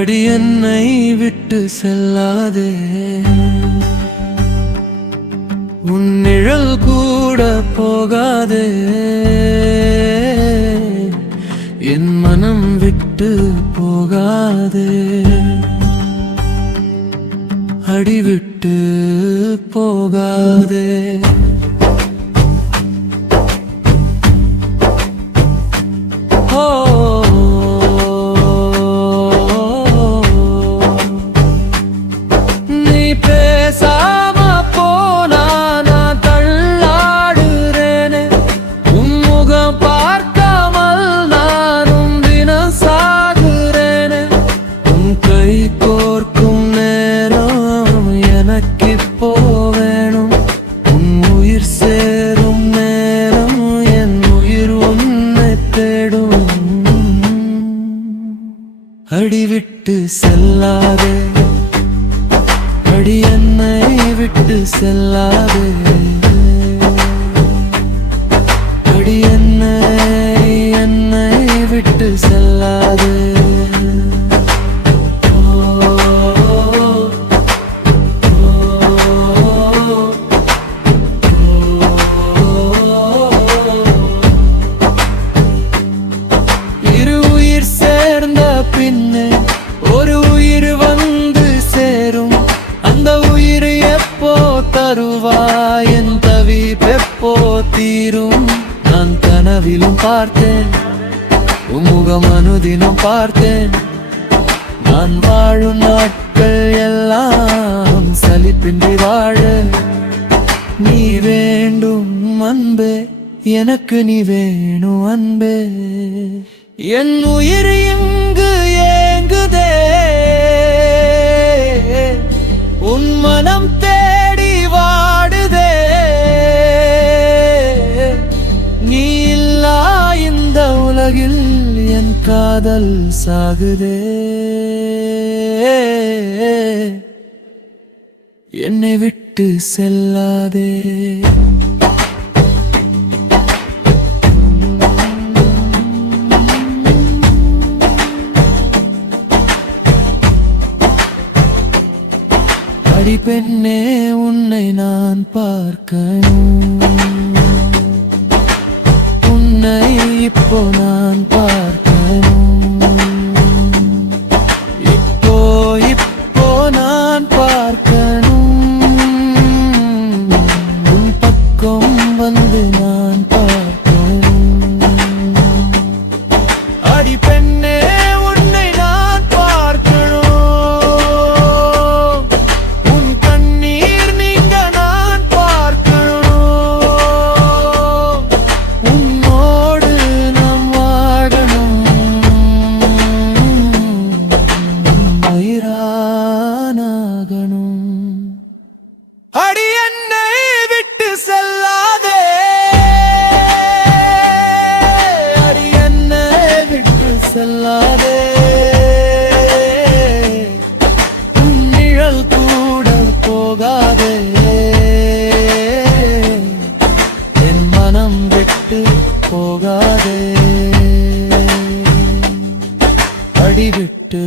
அடி என்னை விட்டு செல்லாதே, உன் நிழல் கூட போகாதே, என் மனம் விட்டு போகாதே, அடி விட்டு போகாதே. அடி விட்டு செல்லாதே, அடி என்னை விட்டு செல்லாதே, அடி என்னை விட்டு செல்லாதே. பின்னே ஒரு உயிர் வந்து சேரும், அந்த உயிர் எப்போ தருவாய், என் தவிப்பு எப்போ தீரும். நான் கனவிலும் பார்த்தேன், உமுகம் அனுதினம் பார்த்தேன், நான் வாழும் நாட்கள் எல்லாம் சலிப்பின்றி வாழ நீ வேண்டும் அன்பே, எனக்கு நீ வேணும் அன்பே. என் உயிர் இங்கு ஏங்குதே, உன் மனம் தேடி வாடுதே, நீ இல்லா இந்த உலகில் என் காதல் சாகுதே. என்னை விட்டு செல்லாதே. அடி பெண்ணே, உன்னை நான் பார்க்கணும், உன்னை இப்போ நான் பார்க்கணும், இப்போ நான் பார்க்கணும், உன் பக்கம் வந்து நான் பார்க்கணும். அடி பெண்ணே, உன்னை நான் பார்க்கணும், அடி என்னை விட்டு செல்லாதே, அடி என்னை விட்டு செல்லாதே, உன் நிழல் கூட போகாதே, என் மனம் விட்டு போகாதே, அடி விட்டு